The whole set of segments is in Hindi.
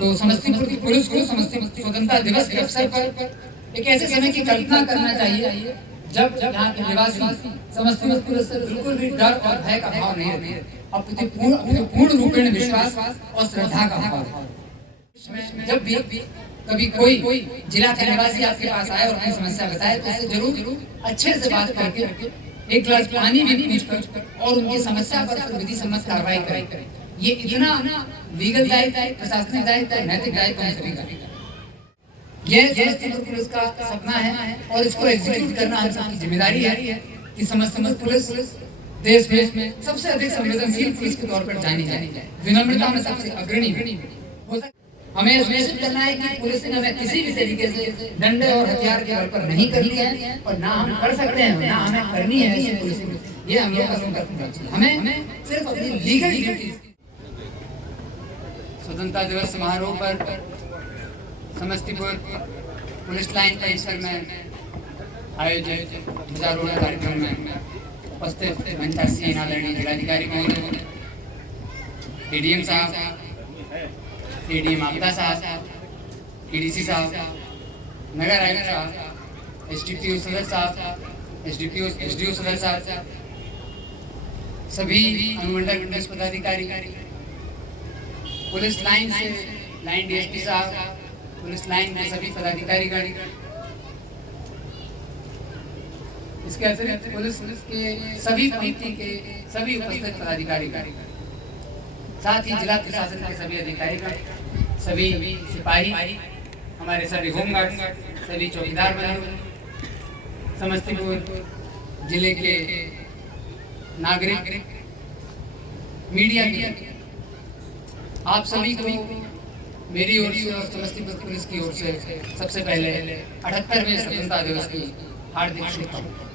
तो समस्तीपुर की पुलिस को समस्तीपुर स्वतंत्रता दिवस के अवसर पर एक ऐसे समय की कल्पना करना चाहिए जब यहाँ के निवासी समस्तीपुर पुलिस से बिल्कुल भी डर और भय का भाव नहीं रखते, अपने पूर्ण रूपेण विश्वास और श्रद्धा का भाव। जब भी कभी कोई जिला के निवासी आपके पास आए और अपनी समस्या बताए तो उससे जरूर अच्छे से बात करके एक गिलास पानी भी पूछकर और उनकी समस्या पर विधि सम्मत कार्रवाई करें। ये इतना लीगल दायित्व है, प्रशासनिक दायित्व है, नैतिक दायित्व हम सभी का। ये समस्तीपुर पुलिस का सपना है और इसको एग्जीक्यूट करना हम सबकी जिम्मेदारी है कि समस्तीपुर पुलिस देश में सबसे अधिक संवेदनशील पुलिस के तौर पर जानी जाए, विनम्रता में सबसे अग्रणी हो सके। हमें सुनिश्चित करना है कि पुलिस ने हमें किसी भी तरीके से डंडे और हथियार के बल पर नहीं करनी है और ना हम कर सकते हैं, ना हमें करनी है ऐसी पुलिस। ये हम लोग का संकल्प है। हमें सिर्फ अपनी लीगल ड्यूटी। स्वतंत्रता दिवस समारोह पर समस्तीपुर पुलिस लाइन परिसर में आयोजित ध्वजारोहण कार्यक्रम में उपस्थित मंचासीन आदरणीय जिलाधिकारी महोदय, एडीएम साहब, एडीएम आपदा साहब, एडीसी साहब, नगर आयुक्त साहब, एसडीपीओ सदर साहब, एसडीओ सदर साहब, सभी अनुमंडल पुलिस पदाधिकारी, पुलिस लाइन से लाइन डीएसपी साहब, पुलिस लाइन के सभी पदाधिकारी, इसके अतिरिक्त पुलिस के सभी पंक्ति के सभी उपस्थित पदाधिकारी, साथ ही जिला प्रशासन के सभी अधिकारी, सभी सिपाही, हमारे सभी होमगार्ड, सभी चौकीदार बंधु, समस्तीपुर जिले के नागरिक, मीडिया की, आप सभी को मेरी ओर से और समस्तीपुर पुलिस की ओर से सबसे पहले 78वें स्वतंत्रता दिवस की हार्दिक शुभकामनाएं।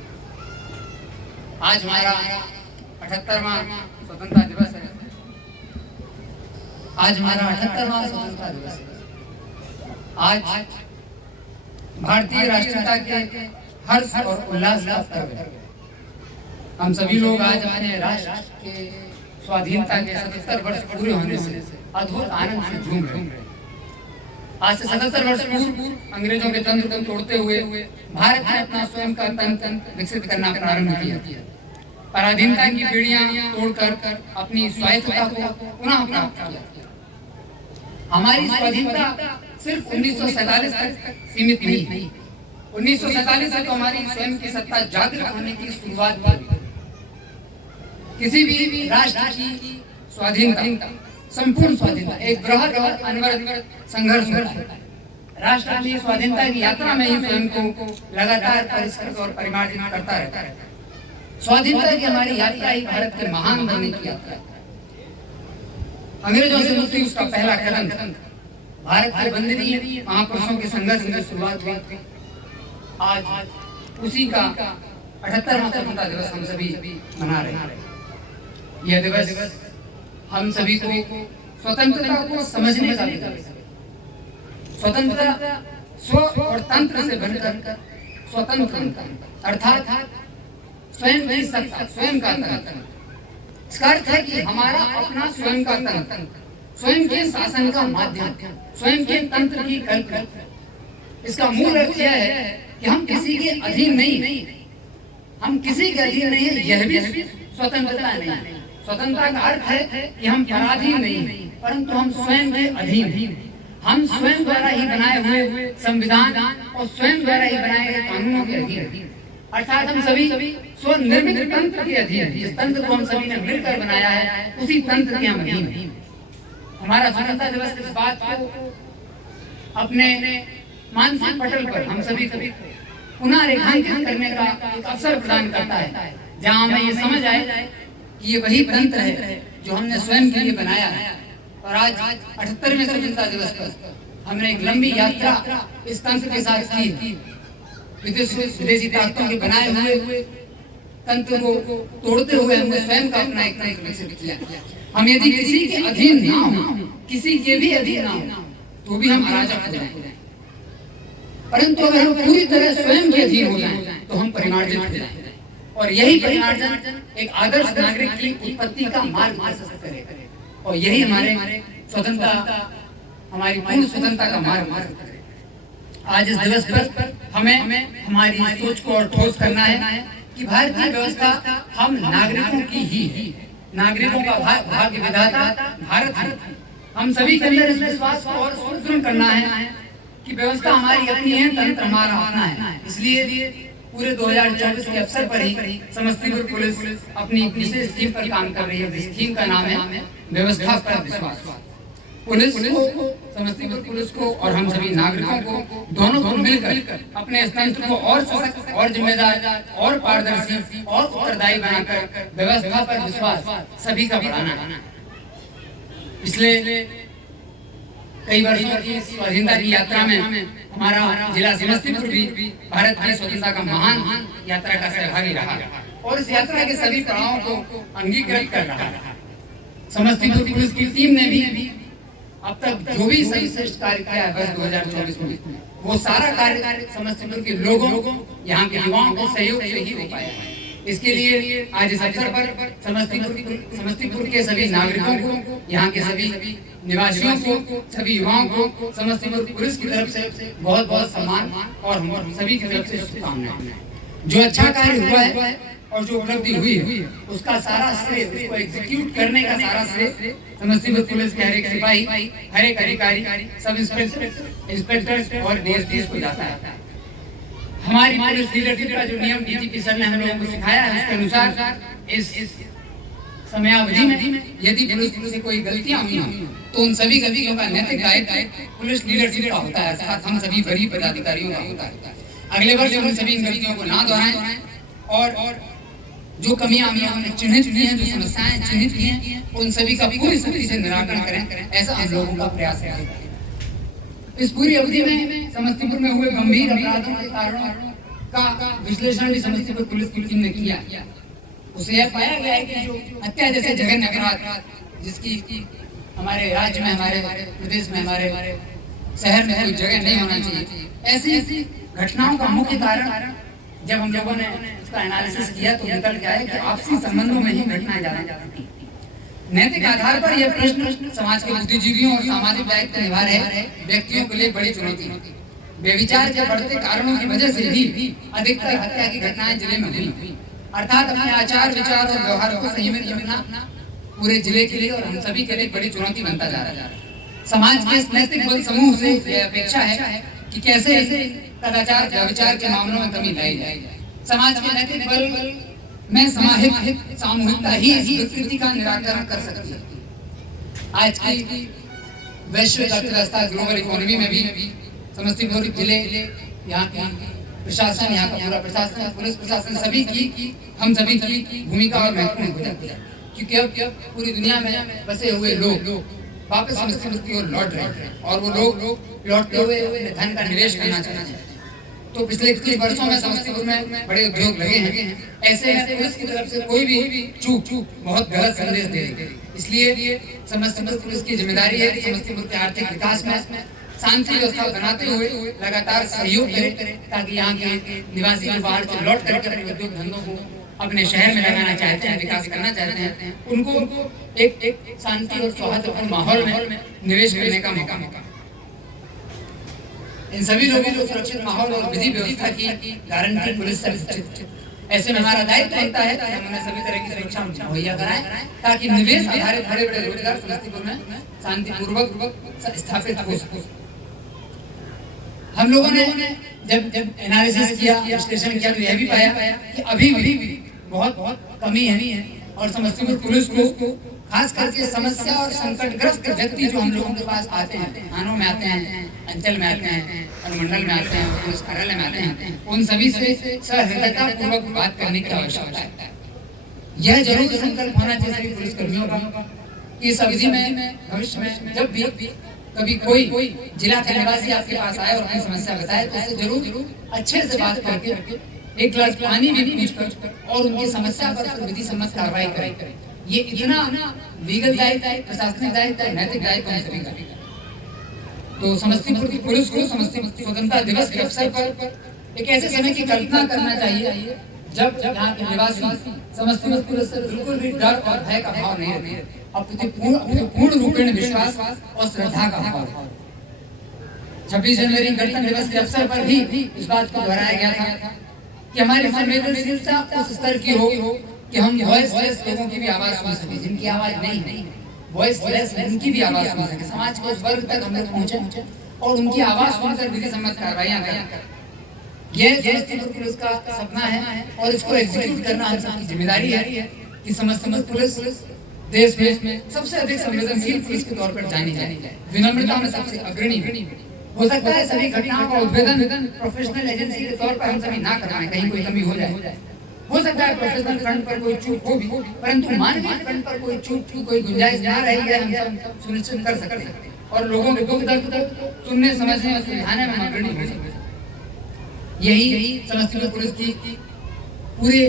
आज हमारा 78वां स्वतंत्रता दिवस है। आज हमारा 78वां स्वतंत्रता दिवस है। आज भारतीय राष्ट्रीयता के हर्ष और उल्लास का पर्व है। हम सभी लोग आज अपने राष्ट्र के स्वाधीनता के 77 वर्ष पूरे होने से अद्भुत आनंद से झूम रहे हैं। आज से 77 वर्ष पूर्व अंग्रेजों के तंत्र को तोड़ते हुए भारत ने अपना स्वयं का तंत्र विकसित करना प्रारंभ किया। पराधीनता की बेड़ियां तोड़कर अपनी स्वायत्तता को पुनः प्राप्त किया। हमारी स्वाधीनता सिर्फ 1947 तक सीमित नहीं। 1947 से तो हमारी स्वयं की सत्ता जागृत होने की शुरुआत हुई। किसी भी राष्ट्र की स्वाधीनता, संपूर्ण स्वाधीनता एक बृहद और अनवरत संघर्ष होता है। राष्ट्र अपनी स्वाधीनता की यात्रा में ही स्वयं को लगातार परिष्कृत और परिमार्जित करता रहता है। स्वाधीनता की हमारी यात्रा ही भारत के महान बनने की यात्रा है। अंग्रेजों से मुक्ति उसका पहला कदम था। भारत के वंदनीय महापुरुषों के संघर्ष की शुरुआत हुई। आज उसी का 78वां स्वतंत्रता दिवस हम सभी मना रहे हैं। यह दिवस हम सभी को स्वतंत्रता को समझने का दिवस है। स्वतंत्रता स्व और तंत्र से बनकर स्वतंत्र अर्थात स्वयं की सत्ता, स्वयं का तंत्र। इसका अर्थ है कि हमारा अपना स्वयं का तंत्र, स्वयं के शासन का माध्यम, स्वयं के तंत्र की कल्पना। इसका मूल अर्थ यह है कि हम किसी के अधीन नहीं, हम किसी के अधीन नहीं है। यह भी स्वतंत्रता नहीं है। स्वतंत्रता का अर्थ है कि हम पराधीन नहीं, परंतु हम स्वयं के अधीन। हम स्वयं द्वारा ही बनाए हुए संविधान और स्वयं द्वारा ही बनाए गए कानूनों के अधीन, अर्थात हम सभी स्वनिर्मित तंत्र के अधीन। जिस तंत्र को हम सभी ने मिलकर बनाया है उसी तंत्र के हम अधीन। हमारा स्वतंत्रता दिवस इस बात को अपने मानसिक पटल पर हम सभी को पुनः रेखांकित करने का एक अवसर प्रदान करता है, जहाँ हमें ये समझ आए कि ये वही तंत्र है जो हमने स्वयं के लिए बनाया है। और आज 78वें स्वतंत्रता दिवस पर हमने एक लंबी यात्रा इस तंत्र के साथ की। विदेशी ताकतों के बनाए हुए तंत्र को तोड़ते हुए हमने स्वयं का अपना एक तंत्र विकसित किया। हम यदि किसी के अधीन ना हो, किसी के भी अधीन ना हो, तो भी हम अराजक हो जाएंगे। परंतु अगर हम पूरी तरह स्वयं के अधीन हो जाएं, तो हम परिमार्जित हो जाएंगे। और यही परिमार्जन एक आदर्श नागरिक की उत्पत्ति का मार्ग प्रशस्त करेगा। और यही हमारे स्वतंत्रता हमारी पूर्ण स्वतंत्रता का मार्ग प्रशस्त करे। आज इस दिवस पर हमें हमारी सोच को और ठोस करना है कि भारतीय व्यवस्था हम नागरिकों की ही, नागरिकों का भाग्य विधाता भारत है। हम सभी के अंदर इस विश्वास को और सुदृढ़ करना है कि व्यवस्था हमारी अपनी है, तंत्र हमारा अपना है। इसलिए पूरे 2024 के अवसर पर ही समस्तीपुर पुलिस अपनी विशेष थीम पर काम कर रही है। इस थीम का नाम है व्यवस्था पर विश्वास। पुलिस को, समस्तीपुर पुलिस को और हम सभी नागरिकों को, दोनों को मिलकर अपने तंत्र को और सशक्त और जिम्मेदार और पारदर्शी और उत्तरदायी बनाकर व्यवस्था पर विश्वास सभी का बढ़ाना है। पिछले कई वर्षों की स्वाधीनता की यात्रा में हमारा जिला समस्तीपुर भी भारत की स्वतंत्रता का महान यात्रा का सहभागी रहा और इस यात्रा के सभी पड़ावों को अंगीकृत कर रहा है। समस्तीपुर पुलिस की टीम ने भी अब तक जो भी सर्वश्रेष्ठ कार्य किया है वर्ष 2024 में, वो सारा कार्य समस्तीपुर के लोगों, यहाँ के युवाओं के सहयोग से ही हो पाया है। इसके लिए आज इस अवसर पर समस्तीपुर के सभी नागरिकों को, यहाँ के सभी निवासियों को, सभी युवाओं को समस्तीपुर पुलिस की तरफ से बहुत बहुत सम्मान और हम सभी की तरफ से शुभकामनाएं। जो अच्छा कार्य हुआ है और जो उपलब्धि हुई है उसका सारा श्रेय, उसको एग्जीक्यूट करने का सारा श्रेय समस्तीपुर पुलिस के हर एक सिपाही, हर एक अधिकारी, सब इंस्पेक्टर और डीएसपी को जाता है। हमारी पुलिस लीडरशिप का जो नियम डीजीपी सर ने हम लोगों को सिखाया है, उसके अनुसार इस समयावधि में यदि पुलिस से कोई गलतियां हुई तो उन सभी गलतियों का नैतिक दायित्व पुलिस लीडरशिप का होता है, अर्थात हम सभी वरीय पदाधिकारियों का होता है। अगले वर्ष हम सभी इन गलतियों को ना दोहराएं और जो कमियां हमने चिन्हित की हैं, जो समस्याएं चिन्हित की हैं, उन सभी का पूरी सख्ती से निराकरण करें, ऐसा हम लोगों का प्रयास है। इस पूरी अवधि में समस्तीपुर में हुए गंभीर अपराधों के कारणों का विश्लेषण भी समस्तीपुर पुलिस की टीम ने किया। उसे यह पाया गया है कि जो हत्या जैसे जघन्य अपराध जिसकी हमारे राज्य में, हमारे प्रदेश में, हमारे शहर में कोई जगह नहीं होना चाहिए, ऐसी घटनाओं का मुख्य कारण जब हम लोगों ने उसका एनालिसिस किया तो निकल गया है कि आपसी संबंधों में ही घटनाएं ज्यादा होती। नैतिक आधार पर यह प्रश्न समाज के बुद्धिजीवियों और सामाजिक दायित्व निभा रहे व्यक्तियों के लिए बड़ी चुनौती होती है। व्यभिचार के बढ़ते कारणों की वजह से ही अधिकतर हत्या की घटनाएं जिले में हुई, अर्थात अपने आचार विचार और व्यवहार को संयमित रखना पूरे जिले के लिए और हम सभी के लिए बड़ी चुनौती बनता जा रहा है। समाज के इस नैतिक बल समूह से यह अपेक्षा है कि कैसे कदाचार व्यभिचार के मामलों में कमी लाई जाए। समाज के नैतिक बल में समाहित सामूहिकता ही इस विकृति का निराकरण कर सकती है। आज की वैश्विक अर्थव्यवस्था, ग्लोबल इकोनॉमी में भी समस्तीपुर जिले, यहाँ का प्रशासन, यहाँ का पूरा प्रशासन, पुलिस प्रशासन सभी की, हम सभी की भूमिका और महत्वपूर्ण हो जाती है, क्योंकि अब पूरी दुनिया में बसे हुए लोग वापस समस्तीपुर की ओर लौट रहे हैं और वो लोग लौटते हुए धन का निवेश करना चाहते हैं। तो पिछले कुछ वर्षों में समस्तीपुर में बड़े उद्योग लगे हैं। ऐसे में पुलिस की तरफ से कोई भी चूक बहुत गलत संदेश दे रही है। इसलिए समस्तीपुर पुलिस की जिम्मेदारी है कि समस्तीपुर के आर्थिक विकास में शांति व्यवस्था बनाते हुए लगातार सहयोग करें, ताकि यहाँ के निवासी बाहर से लौट करके अपने उद्योग धंधों को अपने शहर में लगाना चाहते हैं, विकास करना चाहते हैं, उनको एक शांति और सौहार्दपूर्ण माहौल में निवेश करने का मौका। इन सभी लोगों को सुरक्षित माहौल और विधि व्यवस्था की गारंटी पुलिस से निश्चित। ऐसे में हमारा दायित्व बनता है कि हम उन्हें सभी तरह की सुरक्षा मुहैया कराएं, ताकि निवेश आधारित बड़े बड़े रोजगार समस्तीपुर में शांतिपूर्वक स्थापित हो सके। हम लोगों ने जब एनालिसिस किया, विश्लेषण किया, तो यह भी पाया कि अभी भी बहुत कमी है और समस्तीपुर पुलिस को खास करके समस्या और संकटग्रस्त व्यक्ति जो हम लोगों के पास आते हैं, थानों में आते हैं, अंचल में आते हैं, अनुमंडल में आते हैं, पुलिस कार्यालय में आते हैं, उन सभी से सहृदयता पूर्वक बात करने की आवश्यकता है। यह जरूर संकल्प होना चाहिए सभी पुलिस कर्मियों का कि इस अवधि में भविष्य में जब भी कभी कोई जिला का निवासी आपके पास आए और अपनी समस्या बताए तो उससे जरूर अच्छे से बात करके एक गिलास पानी भी पूछकर और उनकी समस्या पर विधि सम्मत कार्रवाई करें। ये इतना लीगल दायित्व है, प्रशासनिक दायित्व है, नैतिक दायित्व हम सभी का। तो समस्तीपुर की पुलिस को समस्तीपुर स्वतंत्रता दिवस के अवसर पर एक ऐसे समय की कल्पना करना चाहिए जब यहाँ के निवासी समस्तीपुर पुलिस से बिल्कुल भी डर और भय का भाव नहीं रखते, अब पूर्ण रूपेण विश्वास और श्रद्धा का भाव। 26 जनवरी गणतंत्र दिवस के अवसर पर भी इस बात को दोहराया गया था कि हमारी संवेदनशीलता उस स्तर की हो कि हम वॉइसलेस लोगों की भी आवाज सुन सके, जिनकी आवाज नहीं, वॉइसलेस उनकी भी आवाज सुन सके, समाज के उस वर्ग तक हम लोग पहुंचे और उनकी आवाज सुनकर विधि सम्मत कार्रवाइयां करें। यह समस्तीपुर पुलिस का सपना है और इसको एग्जीक्यूट करना हम सबकी जिम्मेदारी है कि समस्तीपुर पुलिस देश में सबसे अधिक संवेदनशील पुलिस के तौर पर जानी जाए, विनम्रता में सबसे अग्रणी हो सकता है। सभी घटनाओं का उद्भेदन प्रोफेशनल एजेंसी के तौर पर हम सभी ना कर पाए, कहीं कोई कमी हो जाए, हो सकता है प्रोफेशनल फ्रंट पर कोई चूक हो भी, परंतु मानवीय फ्रंट पर कोई चूक की कोई गुंजाइश ना रही है, हम सब सुनिश्चित कर सकते हैं और लोगों के दुख दर्द को सुनने समझने और सुलझाने में अग्रणी हो सकते हैं। यही समस्तीपुर पुलिस की पूरे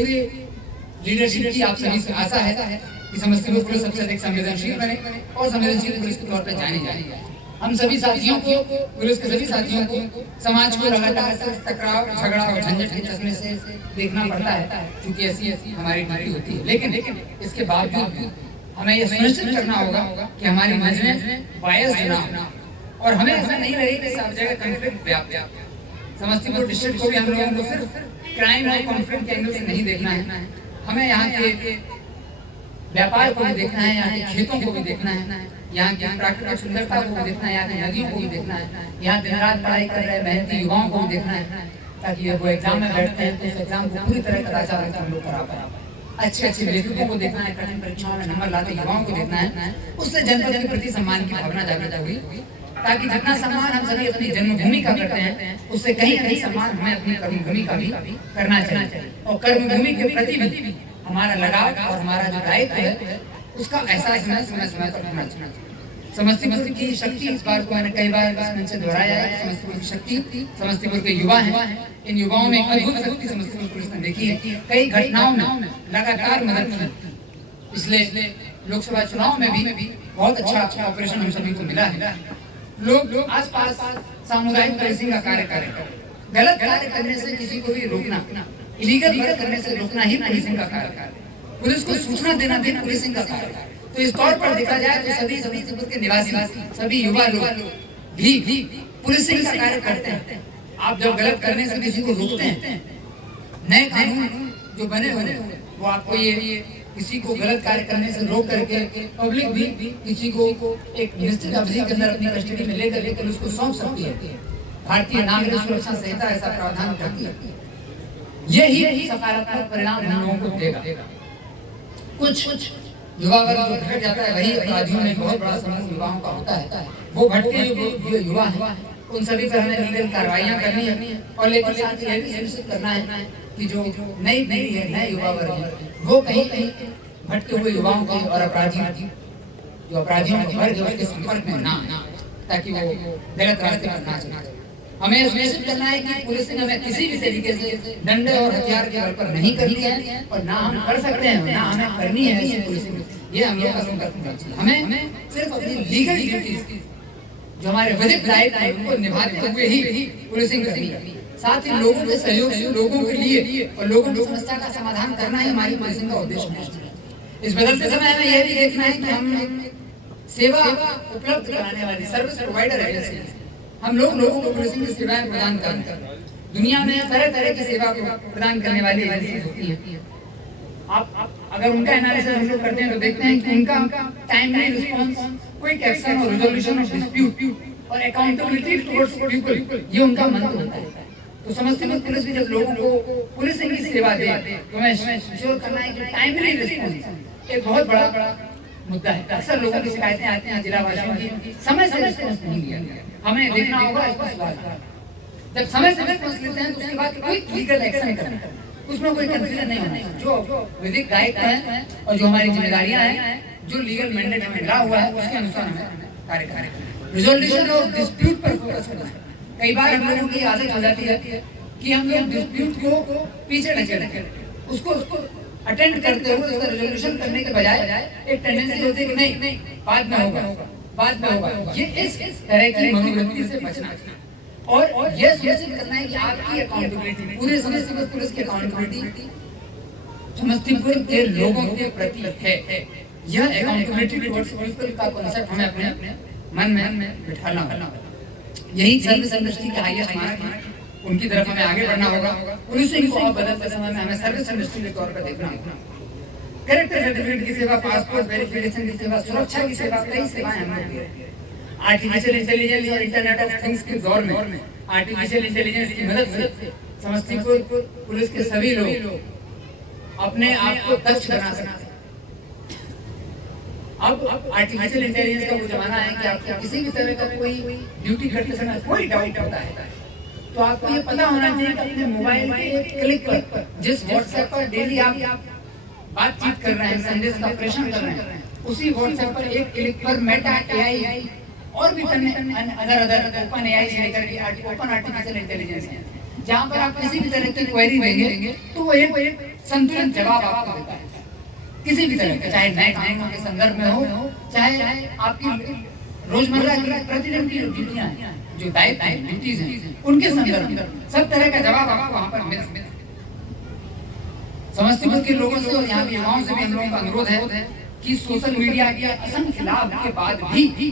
लीडरशिप की आप सभी से आशा है कि समस्तीपुर पुलिस सबसे अधिक संवेदनशील बने और संवेदनशील पुलिस के तौर पर जानी जाए। हम सभी साथियों को, पुलिस के सभी साथियों को समाज को लगातार टकराव, झगड़ा और झंझट के चश्मे से देखना पड़ता है, क्योंकि ऐसी हमारी ड्यूटी होती है। लेकिन इसके बावजूद हमें यह सुनिश्चित करना होगा कि हमारी नजरें बायस्ड ना हो और हमें ऐसा नहीं लगे कि सब जगह कॉन्फ्लिक्ट व्याप्त। समस्तीपुर डिस्ट्रिक्ट को भी हम लोगों को सिर्फ क्राइम और कॉन्फ्लिक्ट के एंगल से नहीं देखना है, हमें यहाँ के व्यापार को भी देखना है, यहाँ के खेतों को भी देखना है, यहाँ की प्राकृतिक सुंदरता को भी देखना है, यहाँ की नदियों को भी देखना है, यहाँ दिन रात पढ़ाई कर रहे मेहनती युवाओं को भी देखना है, ताकि वो एग्जाम में बैठते हैं तो उस एग्जाम को पूरी तरह कदाचार हम लोग करा पाए। अच्छे लेखकों को देखना है, कठिन परीक्षाओं में नंबर लाते युवाओं को देखना है, उससे जनपद के प्रति सम्मान की भावना जागृत हुई, ताकि जितना सम्मान हम सभी अपनी जन्मभूमि का करते हैं उससे कहीं कहीं सम्मान हमें अपनी कर्मभूमि का भी करना चाहिए और कर्मभूमि के प्रति भी हमारा लगाव और हमारा जो दायित्व है उसका एहसास समय समय पर होना चाहिए। समस्तीपुर की शक्ति, इस बात को मैंने कई बार मंच से दोहराया है, समस्तीपुर की शक्ति समस्तीपुर के युवा हैं। इन युवाओं में अद्भुत शक्ति समस्तीपुर पुलिस ने देखी है, कई घटनाओं में लगातार मदद की। पिछले लोकसभा चुनाव में भी बहुत अच्छा ऑपरेशन हम सभी को मिला है। लोग आसपास सामुदायिक पुलिसिंग का कार्य करें, गलत कार्य करने से किसी को भी रोकना, इलीगल वर्क करने से रोकना ही पुलिसिंग का कार्य है। पुलिस को सूचना देना भी पुलिसिंग का कार्य है। तो इस तौर पर देखा जाए तो सभी समस्तीपुर के निवासी, सभी युवा लोग भी पुलिसिंग का कार्य करते हैं। आप जब गलत करने से किसी को रोकते हैं, नए कानून जो बने हुए वो आपको ये किसी को गलत कार्य करने से रोक करके पब्लिक भी किसी को एक निश्चित अवधि के अंदर अपनी कस्टडी में लेकर उसको सौंप सकती है। भारतीय नागरिक सुरक्षा संहिता ऐसा प्रावधान करती है। यही सकारात्मक परिणाम हम लोगों को देगा। कुछ युवा वर्ग जो भटक जाता है, वही अपराधियों में बहुत बड़ा समूह युवाओं का होता है। वो भटके जो युवा है उन सभी पर हमें लीगल कार्रवाइयां करनी है और लेकिन साथ ही यह भी सुनिश्चित करना है कि जो नई पीढ़ी है, नए युवा वर्ग है, वो कहीं भटके हुए युवाओं के और अपराधियों के वर्ग उसके संपर्क में ना, ताकि वो गलत रास्ते पर ना चले। हमें सुनिश्चित करना है कि पुलिस ने हमें किसी भी तरीके से डंडे और हथियार के बल पर नहीं करनी है और ना हम कर सकते हैं, ना हमें करनी है ऐसी पुलिसिंग। ये हम लोग का संकल्प होना चाहिए। हमें सिर्फ अपनी लीगल ड्यूटीज जो हमारे विधिक दायित्व है उनको निभाते हुए ही पुलिसिंग करनी है। साथ ही लोगों के सहयोग से, लोगों के लिए और लोगों की समस्या का समाधान करना ही हमारी पुलिसिंग का उद्देश्य है। इस बदलते समय हमें यह भी देखना है कि हम सेवा उपलब्ध कराने वाली सर्विस प्रोवाइडर एजेंसी, हम लोगों को पुलिसिंग की सेवाएं प्रदान करें। दुनिया में तरह तरह की सेवा प्रदान करने वाली एजेंसी होती है। आप अगर उनका एनालिसिस हम लोग करते हैं तो देखते हैं कि उनका टाइमली रिस्पांस, क्विक एक्शन और रिजोल्यूशन ऑफ डिस्प्यूट और अकाउंटेबिलिटी टुवर्ड्स पीपल, ये उनका मंत्र होता है। तो समस्तीपुर पुलिस भी जब लोगों को पुलिसिंग की सेवा दे तो हमें इंश्योर करना है कि टाइमली रिस्पांस एक बहुत बड़ा मुद्दा है। अक्सर लोगों की शिकायतें आती हैं, जिला वासियों की समय से रिस्पांस नहीं लिया गया। हमें देखना होगा इसका सुधार। जब समय से रिस्पांस लेते हैं तो उसके बाद कोई लीगल एक्शन करना है, उसमें कोई कंफ्यूजन नहीं होना है। जो विधिक दायित्व है और जो हमारी जिम्मेदारियां हैं, जो लीगल मैंडेट हमें मिला हुआ है, उसके अनुसार हमें कार्य करें। रिजोल्यूशन ऑफ डिस्प्यूट पर फोकस करना है। कई बार हम लोगों की आदत हो जाती है कि हम लोग डिस्प्यूट को पीछे ढकेलते हैं, उसको अटेंड करते हुए उसका रिजोल्यूशन करने के बजाय एक टेंडेंसी होती है कि नहीं बाद में होगा। ये इस तरह की मनोवृत्ति से बचना और यह सुनिश्चित करना है कि आपकी अकाउंटेबिलिटी, पूरे समस्तीपुर पुलिस की अकाउंटेबिलिटी समस्तीपुर के लोगों के प्रति है। यह अकाउंटेबिलिटी टुवर्ड्स पीपल का कॉन्सेप्ट हमें अपने मन में बिठाना होगा। यही सर्विस इंडस्ट्री के हाईएस्ट मार्क है, उनकी तरफ हमें आगे बढ़ना होगा। पुलिसिंग को अब बदलते समय में हमें सर्विस इंडस्ट्री के तौर पर देखना होगा। कैरेक्टर सर्टिफिकेट की सेवा, पासपोर्ट वेरिफिकेशन की सेवा, सुरक्षा की सेवा, कई सेवाएं हम लोग दे रहे हैं। आर्टिफिशियल इंटेलिजेंस और इंटरनेट ऑफ थिंग्स के दौर में आर्टिफिशियल इंटेलिजेंस की मदद से समस्तीपुर पुलिस के सभी लोग अपने आप को दक्ष बना सकते हैं। अब आर्टिफिशियल इंटेलिजेंस का वो जमाना है कि आपको किसी भी तरह का कोई ड्यूटी करते समय कोई डाउट होता है तो आपको ये पता होना चाहिए कि अपने मोबाइल के क्लिक पर जिस व्हाट्सएप पर डेली आप बातचीत कर रहे हैं, संदेश का प्रेषण कर रहे हैं, उसी व्हाट्सएप पर एक क्लिक पर मेटा एआई और भी अदर ओपन एआई से लेकर ओपन आर्टिफिशियल इंटेलिजेंस है, जहां पर आप किसी भी तरह की क्वेरी देंगे तो वो एक संतुलित जवाब आपको देता है। किसी भी तरह का, चाहे नए कानूनों के संदर्भ में हो, चाहे आपकी रोजमर्रा की प्रतिदिन की ड्यूटियां हैं, जो दायित्व हैं, ड्यूटीज हैं, उनके संदर्भ में सब तरह का जवाब आपको वहां पर मिल सकता है। समस्तीपुर के लोगों से और यहाँ के युवाओं से भी हम लोगों का अनुरोध है कि सोशल मीडिया के असंख्य लाभ के बाद भी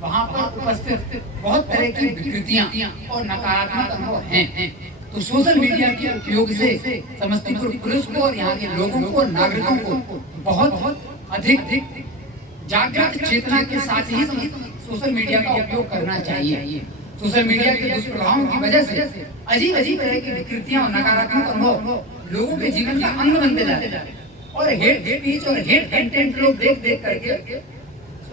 वहाँ पर उपस्थित बहुत तरह की विकृतियां और नकारात्मक अनुभव हैं। तो सोशल मीडिया के उपयोग से समस्तीपुर पुलिस को और यहाँ के लोगों को, नागरिकों को बहुत अधिक जागृत चेतना के साथ ही सोशल मीडिया का उपयोग करना चाहिए। सोशल मीडिया के दुष्प्रभावों की वजह से अजीब तरह की विकृतियां और नकारात्मक अनुभव लोगों के जीवन का अंग बनते जा रहे हैं और हेट स्पीच और हेट कंटेंट लोग देख करके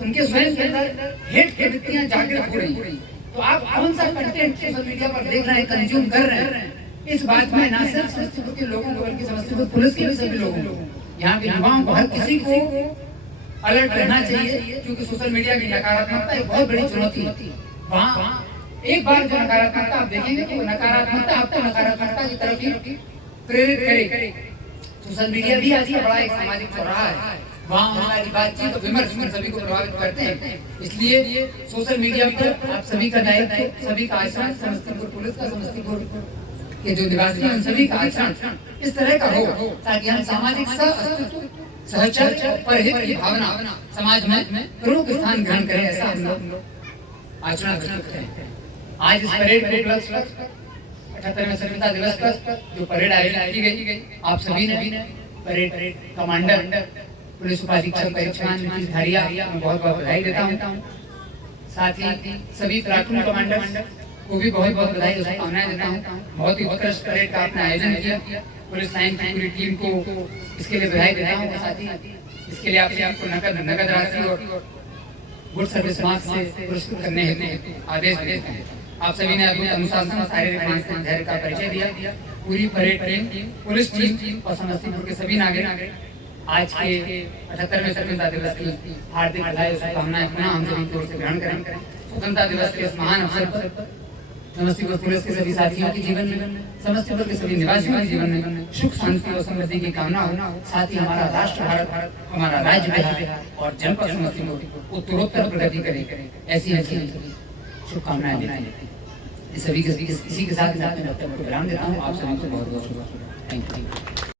उनके स्वयं के अंदर हेट की वृत्तियां जागृत हो रही हैं। तो आप कौन सा कंटेंट सोशल मीडिया पर देख रहे हैं, कंज्यूम कर रहे हैं, इस बात में ना सिर्फ समस्तीपुर के लोगों को बल्कि समस्तीपुर पुलिस के भी सभी लोगों को, यहाँ के युवाओं को, हर किसी को अलर्ट रहना चाहिए, क्योंकि सोशल मीडिया की नकारात्मकता एक बहुत बड़ी चुनौती है। वहाँ एक बार जो नकारात्मकता आप देखेंगे तो नकारात्मकता आपको नकारात्मकता की तरफ ही प्रेरित करेगी। सोशल मीडिया भी आज का बड़ा एक सामाजिक चौराहा है, वहाँ हमारी बातचीत और विमर्श सभी को प्रभावित करते हैं। इसलिए सोशल मीडिया पर आप सभी का दायित्व, सभी का आचरण, समस्तीपुर पुलिस का, समस्तीपुर के जो निवासी हैं उन सभी का आचरण इस तरह का हो ताकि हम सामाजिक सहचर्य और परहित की भावना समाज में प्रमुख स्थान ग्रहण करें, ऐसा हम लोग आचरण प्रस्तुत करें। आज इस परेड के उपलक्ष्य पर 78वें स्वतंत्रता दिवस पर जो परेड आयोजित की गई, आप सभी ने परेड कमांडर पुलिस उपाधीक्षक परीक्षान धारिया बहुत बधाई देता हूँ। साथ ही सभी प्लाटून कमांडर को भी बहुत बधाई और शुभकामनाएं देता हूँ। बहुत ही उत्कृष्ट परेड का आपने आयोजन किया। पुलिस लाइन की पूरी टीम को इसके लिए बधाई देता हूँ। साथ ही इसके लिए आपको नकद राशि और गुड सर्विस मार्क्स से पुरस्कृत करने हेतु आदेश देते हैं। आप सभी ने अद्भुत अनुशासन, शारीरिक मानसिक धैर्य का परिचय दिया। पूरी परेड टीम, पुलिस टीम और समस्तीपुर के सभी नागरिक आज के 78वें स्वतंत्रता दिवस की हार्दिक बधाई और शुभकामनाएं पुनः हम सभी की ओर से ग्रहण करें। स्वतंत्रता दिवस के इस महान अवसर पर समस्तीपुर पुलिस के सभी साथियों के जीवन में, समस्तीपुर के सभी निवासियों के जीवन में सुख, शांति और समृद्धि की कामना हो। साथ ही हमारा राष्ट्र भारत, हमारा राज्य बिहार और जनपद समस्तीपुर उत्तरोत्तर प्रगति करे, ऐसी शुभकामनाएं देते हैं। इसी के साथ मैं अपने वक्तव्य को विराम देता हूँ। आप सभी को बहुत बहुत शुभकामनाएं। Thank you.